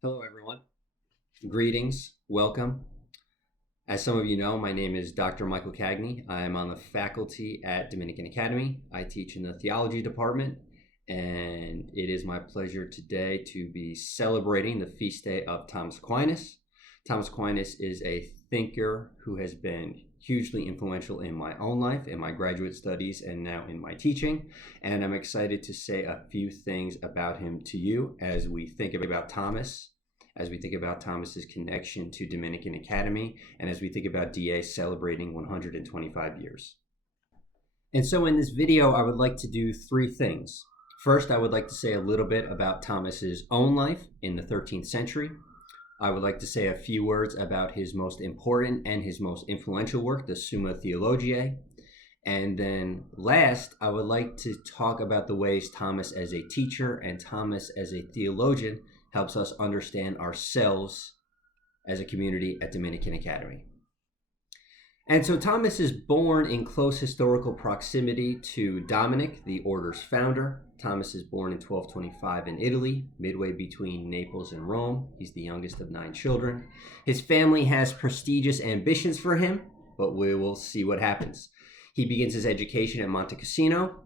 Hello, everyone. Greetings. Welcome. As some of you know, my name is Dr. Michael Cagney. I am on the faculty at Dominican Academy. I teach in the Theology department, and it is my pleasure today to be celebrating the feast day of Thomas Aquinas. Thomas Aquinas is a thinker who has been hugely influential in my own life, in my graduate studies, and now in my teaching. And I'm excited to say a few things about him to you as we think about Thomas, as we think about Thomas's connection to Dominican Academy, and as we think about DA celebrating 125 years. And so in this video, I would like to do three things. First, I would like to say a little bit about Thomas's own life in the 13th century. I would like to say a few words about his most important and his most influential work, the Summa Theologiae. And then last, I would like to talk about the ways Thomas as a teacher and Thomas as a theologian helps us understand ourselves as a community at Dominican Academy. And so Thomas is born in close historical proximity to Dominic, the order's founder. Thomas is born in 1225 in Italy, midway between Naples and Rome. He's the youngest of 9 children. His family has prestigious ambitions for him, but we will see what happens. He begins his education at Monte Cassino.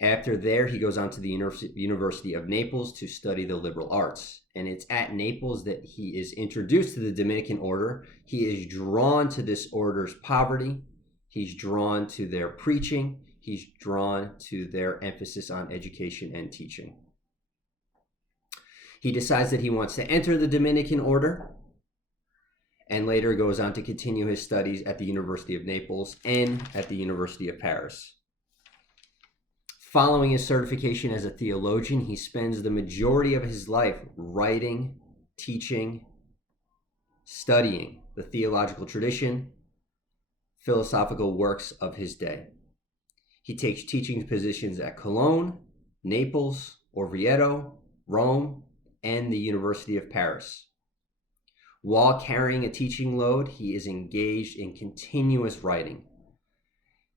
After there, he goes on to the University of Naples to study the liberal arts. And it's at Naples that he is introduced to the Dominican order. He is drawn to this order's poverty. He's drawn to their preaching. He's drawn to their emphasis on education and teaching. He decides that he wants to enter the Dominican order, and later goes on to continue his studies at the University of Naples and at the University of Paris. Following his certification as a theologian, he spends the majority of his life writing, teaching, studying the theological tradition, philosophical works of his day. He takes teaching positions at Cologne, Naples, Orvieto, Rome, and the University of Paris. While carrying a teaching load, he is engaged in continuous writing.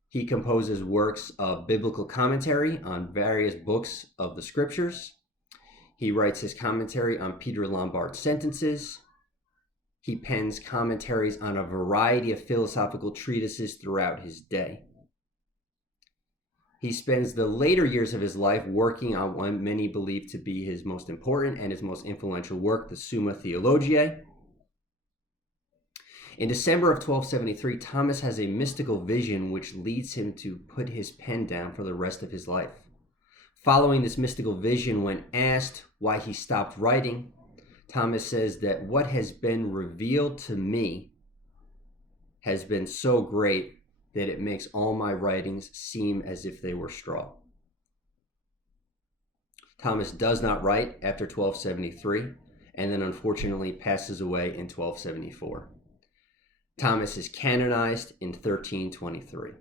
He composes works of biblical commentary on various books of the scriptures. He writes his commentary on Peter Lombard's sentences. He pens commentaries on a variety of philosophical treatises throughout his day. He spends the later years of his life working on what many believe to be his most important and his most influential work, the Summa Theologiae. In December of 1273, Thomas has a mystical vision which leads him to put his pen down for the rest of his life. Following this mystical vision, when asked why he stopped writing, Thomas says that what has been revealed to me has been so great that it makes all my writings seem as if they were straw. Thomas does not write after 1273, and then unfortunately passes away in 1274. Thomas is canonized in 1323.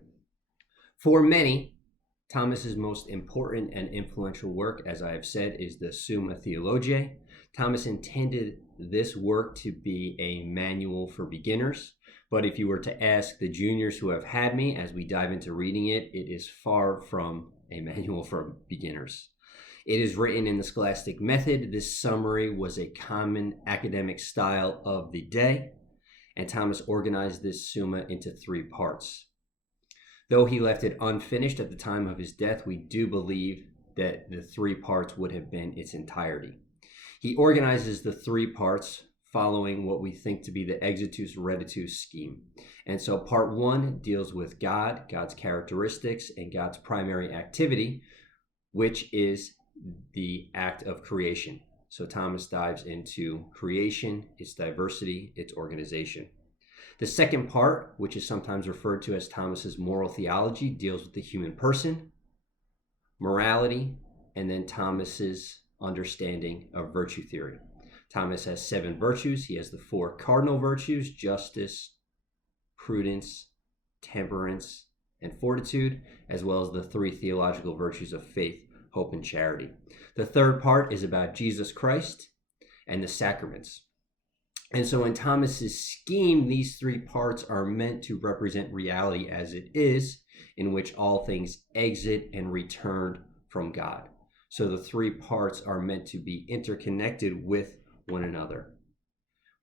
For many, Thomas's most important and influential work, as I have said, is the Summa Theologiae. Thomas intended this work to be a manual for beginners, but if you were to ask the juniors who have had me as we dive into reading it, it is far from a manual for beginners. It is written in the scholastic method. This summary was a common academic style of the day, and Thomas organized this Summa into 3 parts. Though he left it unfinished at the time of his death, we do believe that the 3 parts would have been its entirety. He organizes the 3 parts following what we think to be the exitus reditus scheme. And so part 1 deals with God, God's characteristics, and God's primary activity, which is the act of creation. So Thomas dives into creation, its diversity, its organization. The second part, which is sometimes referred to as Thomas's moral theology, deals with the human person, morality, and then Thomas's understanding of virtue theory. Thomas has 7 virtues. He has the 4 cardinal virtues: justice, prudence, temperance, and fortitude, as well as the 3 theological virtues of faith, hope, and charity. The third part is about Jesus Christ and the sacraments. And so in Thomas's scheme, these 3 parts are meant to represent reality as it is, in which all things exit and return from God. So the 3 parts are meant to be interconnected with one another.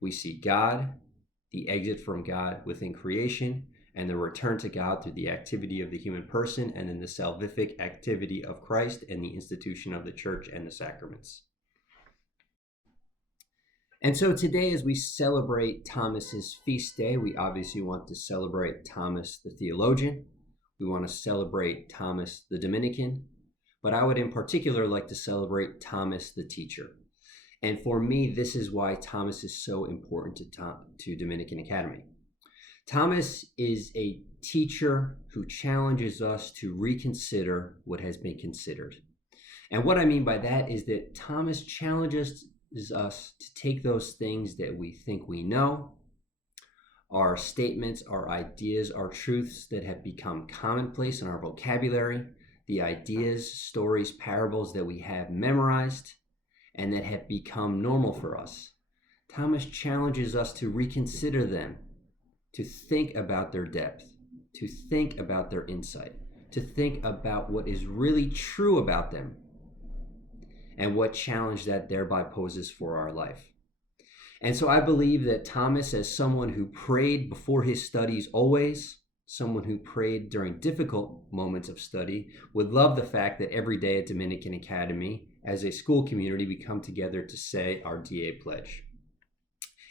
We see God, the exit from God within creation, and the return to God through the activity of the human person, and then the salvific activity of Christ and the institution of the church and the sacraments. And so today, as we celebrate Thomas's feast day, we obviously want to celebrate Thomas the theologian. We want to celebrate Thomas the Dominican, but I would in particular like to celebrate Thomas the teacher. And for me, this is why Thomas is so important to Dominican Academy. Thomas is a teacher who challenges us to reconsider what has been considered. And what I mean by that is that Thomas challenges us to take those things that we think we know, our statements, our ideas, our truths that have become commonplace in our vocabulary, the ideas, stories, parables that we have memorized and that have become normal for us. Thomas challenges us to reconsider them, to think about their depth, to think about their insight, to think about what is really true about them and what challenge that thereby poses for our life. And so I believe that Thomas, as someone who prayed before his studies always, someone who prayed during difficult moments of study, would love the fact that every day at Dominican Academy, as a school community, we come together to say our DA pledge.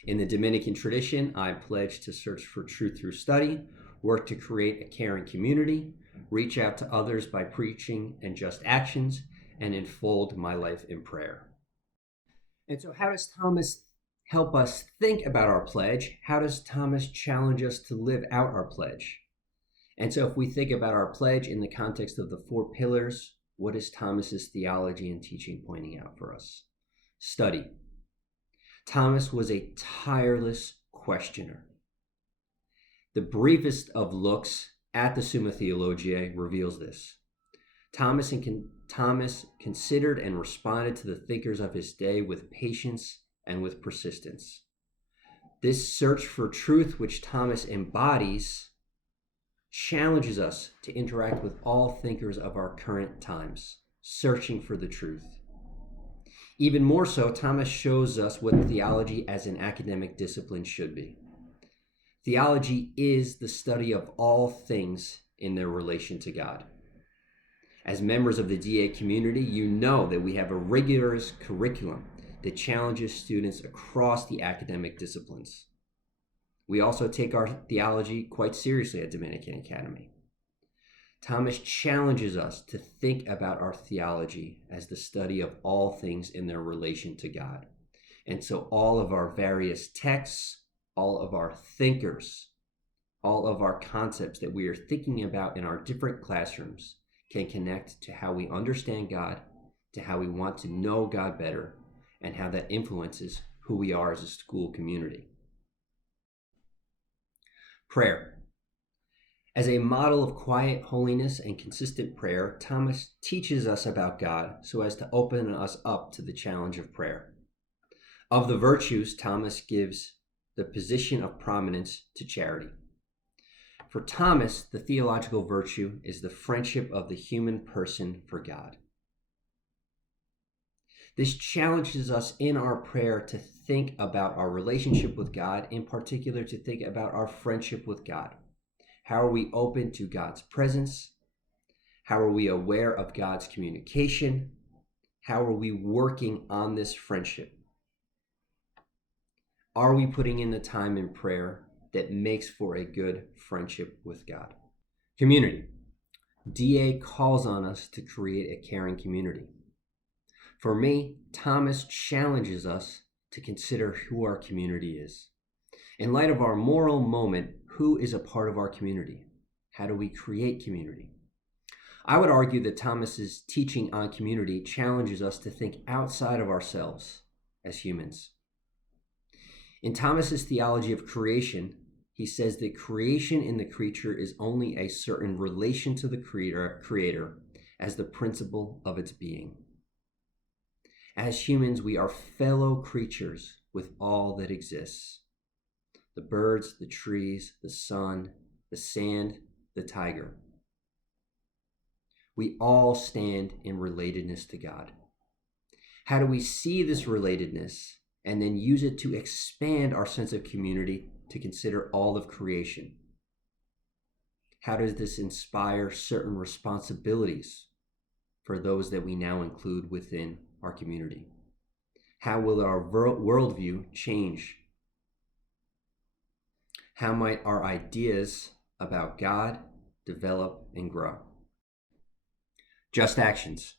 In the Dominican tradition, I pledge to search for truth through study, work to create a caring community, reach out to others by preaching and just actions, and enfold my life in prayer. And so how does Thomas help us think about our pledge? How does Thomas challenge us to live out our pledge? And so if we think about our pledge in the context of the 4 pillars, what is Thomas's theology and teaching pointing out for us? Study. Thomas was a tireless questioner. The briefest of looks at the Summa Theologiae reveals this. Thomas considered and responded to the thinkers of his day with patience and with persistence. This search for truth, which Thomas embodies, challenges us to interact with all thinkers of our current times, searching for the truth. Even more so, Thomas shows us what theology as an academic discipline should be. Theology is the study of all things in their relation to God. As members of the DA community, you know that we have a rigorous curriculum that challenges students across the academic disciplines. We also take our theology quite seriously at Dominican Academy. Thomas challenges us to think about our theology as the study of all things in their relation to God. And so all of our various texts, all of our thinkers, all of our concepts that we are thinking about in our different classrooms can connect to how we understand God, to how we want to know God better, and how that influences who we are as a school community. Prayer. As a model of quiet holiness and consistent prayer, Thomas teaches us about God so as to open us up to the challenge of prayer. Of the virtues, Thomas gives the position of prominence to charity. For Thomas, the theological virtue is the friendship of the human person for God. This challenges us in our prayer to think about our relationship with God, in particular to think about our friendship with God. How are we open to God's presence? How are we aware of God's communication? How are we working on this friendship? Are we putting in the time in prayer that makes for a good friendship with God? Community. DA calls on us to create a caring community. For me, Thomas challenges us to consider who our community is. In light of our moral moment, who is a part of our community? How do we create community? I would argue that Thomas's teaching on community challenges us to think outside of ourselves as humans. In Thomas's theology of creation, he says that creation in the creature is only a certain relation to the creator as the principle of its being. As humans, we are fellow creatures with all that exists. The birds, the trees, the sun, the sand, the tiger. We all stand in relatedness to God. How do we see this relatedness? and then use it to expand our sense of community to consider all of creation? How does this inspire certain responsibilities for those that we now include within our community? How will our worldview change? How might our ideas about God develop and grow? Just actions.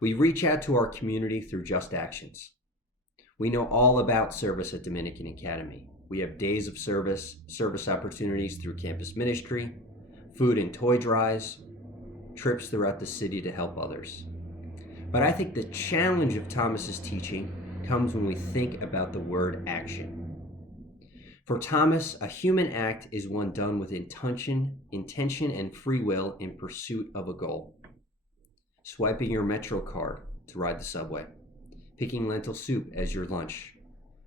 We reach out to our community through just actions. We know all about service at Dominican Academy. We have days of service opportunities through campus ministry, food and toy drives, trips throughout the city to help others. But I think the challenge of Thomas's teaching comes when we think about the word action. For Thomas, a human act is one done with intention and free will in pursuit of a goal. Swiping your Metro card to ride the subway, picking lentil soup as your lunch,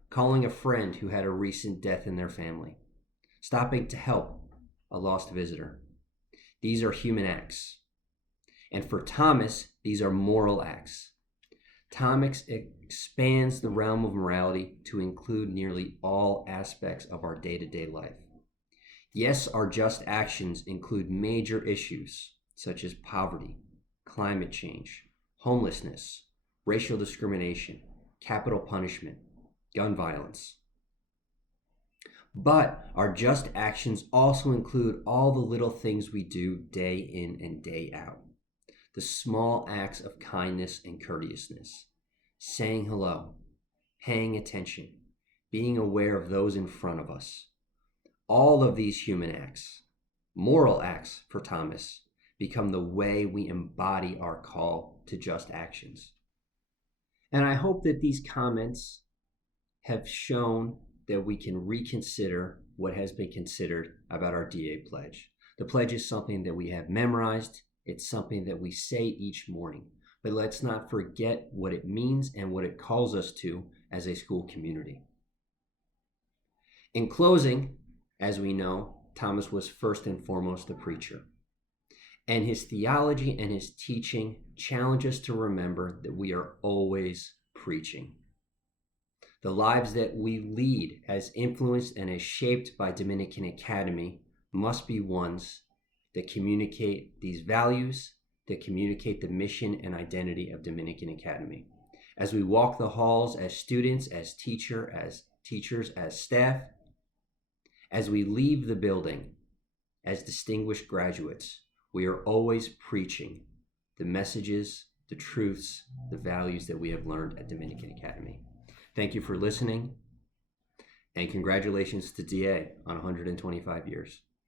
calling a friend who had a recent death in their family, stopping to help a lost visitor. These are human acts. And for Thomas, these are moral acts. Thomas expands the realm of morality to include nearly all aspects of our day-to-day life. Yes, our just actions include major issues such as poverty, climate change, homelessness, racial discrimination, capital punishment, gun violence. But our just actions also include all the little things we do day in and day out. The small acts of kindness and courteousness, saying hello, paying attention, being aware of those in front of us. All of these human acts, moral acts for Thomas, become the way we embody our call to just actions. And I hope that these comments have shown that we can reconsider what has been considered about our DA pledge. The pledge is something that we have memorized. It's something that we say each morning, but let's not forget what it means and what it calls us to as a school community. In closing, as we know, Thomas was first and foremost a preacher, and his theology and his teaching challenge us to remember that we are always preaching. The lives that we lead, as influenced and as shaped by Dominican Academy, must be ones that communicate these values, that communicate the mission and identity of Dominican Academy. As we walk the halls as students, as teachers, as staff, as we leave the building as distinguished graduates, we are always preaching the messages, the truths, the values that we have learned at Dominican Academy. Thank you for listening, and congratulations to DA on 125 years.